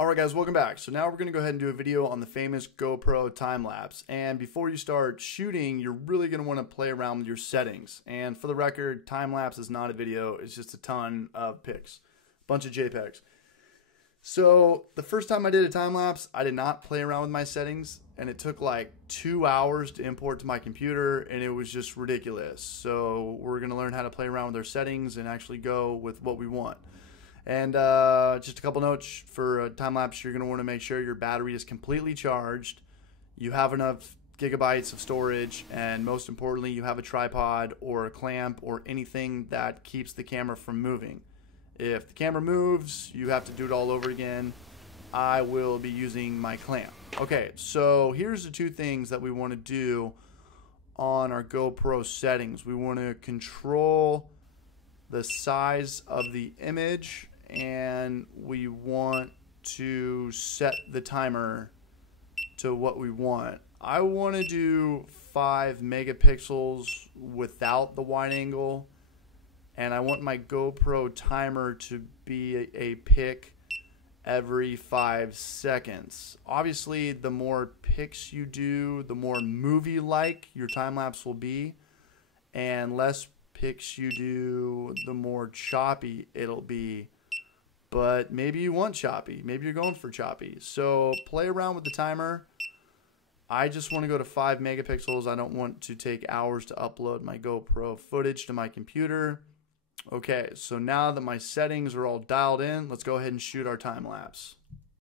Alright guys, welcome back. So now we're going to go ahead and do a video on the famous GoPro time lapse. And before you start shooting, you're really going to want to play around with your settings. And for the record, time lapse is not a video, it's just a ton of pics, a bunch of JPEGs. So the first time I did a time lapse, I did not play around with my settings, and it took like 2 hours to import to my computer, and it was just ridiculous. So we're going to learn how to play around with our settings and actually go with what we want. And just a couple notes for a time lapse: you're going to want to make sure your battery is completely charged, you have enough gigabytes of storage, and most importantly, you have a tripod or a clamp or anything that keeps the camera from moving. If the camera moves, you have to do it all over again. I will be using my clamp. Okay, so here's the two things that we want to do on our GoPro settings. We want to control the size of the image, and we want to set the timer to what we want. I want to do 5 megapixels without the wide angle, and I want my GoPro timer to be a pic every 5 seconds. Obviously, the more pics you do, the more movie-like your time lapse will be, and less pics you do, the more choppy it'll be. But maybe you want choppy, maybe you're going for choppy, so play around with the timer. I just want to go to 5 megapixels. I don't want to take hours to upload my GoPro footage to my computer. Okay, so now that my settings are all dialed in, let's go ahead and shoot our time lapse.